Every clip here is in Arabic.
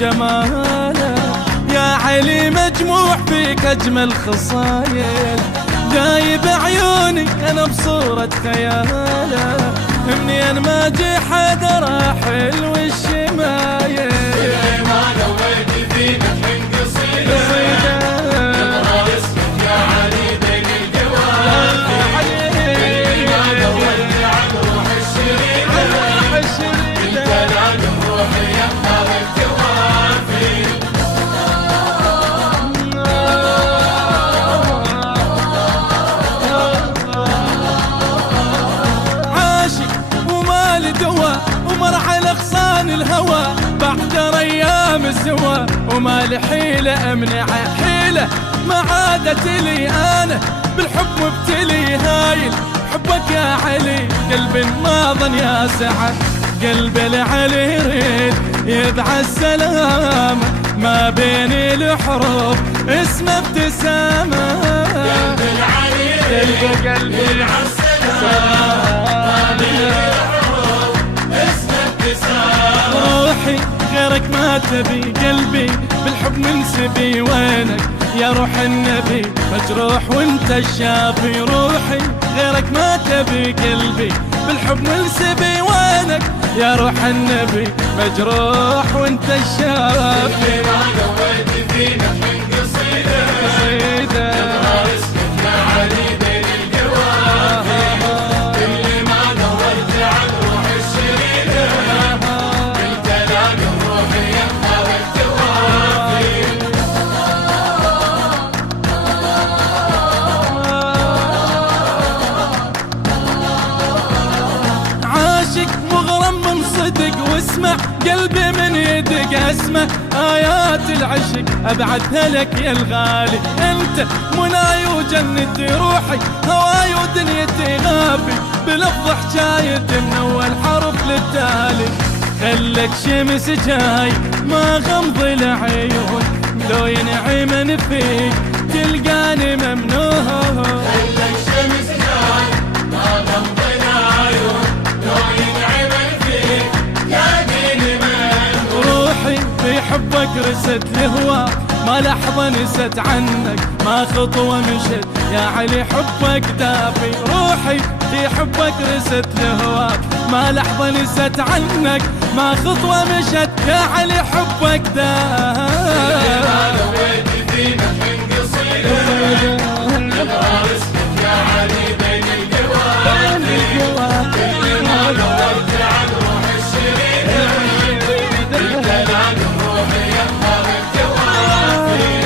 جماله، يا علي مجموع فيك أجمل خصايل، دايب عيوني أنا بصورة خياله، منين ما جي حدا راح حلو الشمايل. ما نويت فيك من قصيدة نظرة اسمك يا علي بين الجوافي، ما نويت عن روح الشريدة انت نادم روحي يا خالد جوافي. ومرحل اغصان الهوى بحجر ايام السوا، وما لحيله امنعه حيله ما عادت لي انا بالحب مبتلي هايل. حبك يا علي قلبي ما ظن يا سعد، قلبي لعلي يريد يدعى السلامه، ما بين الحروف اسمه ابتسامه. قلبي العلي قلبي يدعى السلامه، ما بين الحروف اسمه ابتسامه. روحي غيرك ما تبي، قلبي بالحب منسبي، وينك يا روح النبي مجروح وانت الشافي. روحي غيرك ما تبي، قلبي بالحب منسبي، وينك يا روح النبي مجروح وانت الشافي. ما نويت فينا من قصيدة نظرة اسمك يا علي بين الجوافي، اللي ما نويت عن روح الشريدة انت لاقي روحي يا خالد جوافي. عاشق مغرم من صدق، واسمع قلبي من يدق، اسمع آيات العشق أبعثها لك يا الغالي. أنت مناي وجنتي، روحي هواي ودنيتي، غافي بلفظ حجايتي من أول حرف للتالي. خلك شمس جاي ما غمض العيون، لو ينعمن فيك تلقاني ممنون. خلك شمس جاي ما غمض العيون، لو ينعمن فيك تلاقيني ممنون. روحي في حبك رست لهواك، ما لحظة نست عنك، ما خطوة مشت يا علي حبك دافي. روحي في حبك رست لهواك، ما لحظة نست عنك، ما خطوة مشت يا علي حبك دافي. ما نويت فينا من قصيدة نظرة اسمك يا علي بين الجوافي، اللي ما نويت عن روح الشريدة انت لاقي روحي يا خالد جوافي.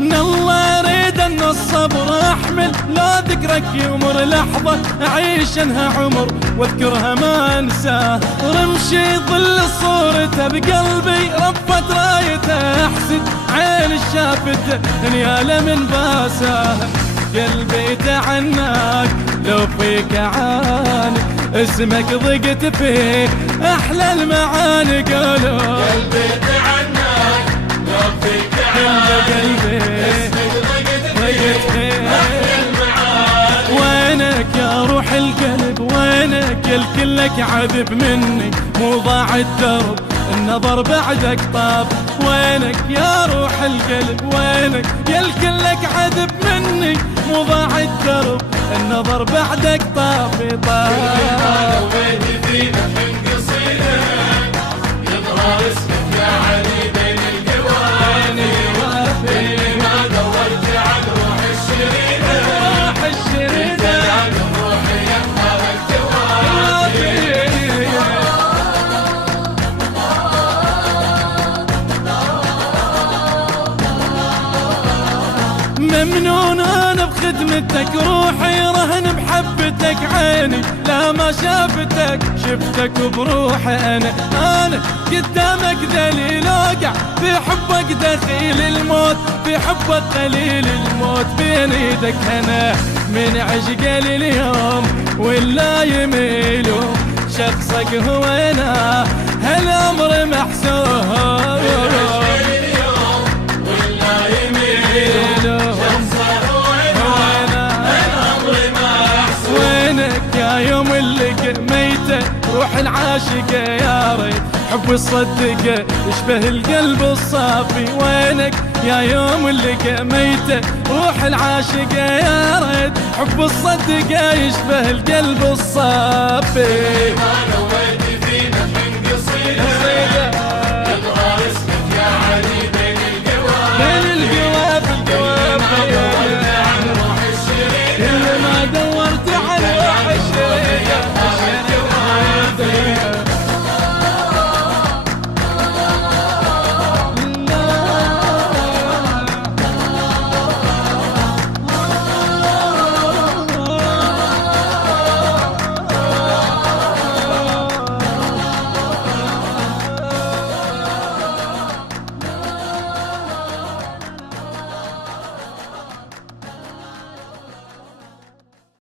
من الله يريد ان الصبر احمل، لا ذكرك يمر لحظة اعيش انها عمر واذكرها ما انساه. رمشي ظل صورته بقلبي رفت رايته، احسد عين شافته نياله من باساه. قلبي تعناك لو فيك عاني، اسمك ضقت فيه احلى المعاني. قولوا قلبي تعناك لو فيك عاني، اسمك ضقت فيه أحلى المعاني. وينك يا روح القلب، وينك يا الكلك عذب مني، مو ضاع الدرب النظر بعدك طاب. وينك يا روح القلب، وينك يا الكلك عذب مني، مو ضاع الدرب النظر بعدك طاب. ما نويت فينا من قصيدة يظهر اسمك يا علي بين الجوافي، اللي ما دورت عن روح الشريدة انت لاقي روحي يا خالد جوافي. ممنون انا بخدمتك، روحي رهن بحبتك، عيني لا ما شافتك شفتك بروحي. انا قدامك ذليل اوقع، في حبك دخيل الموت، في حبك قليل الموت بين ايدك. انا من عشق اليوم ولا يميلوا، شخصك هو انا هالامر محسوب. ولا يميل شخصه هو انا الامر ما لقى ميتة روح العاشقة يا ريت حب الصدقة يشبه القلب الصافي. وينك يا يوم لقى ميتة روح العاشقة يا ريت حب الصدقة يشبه القلب الصافي.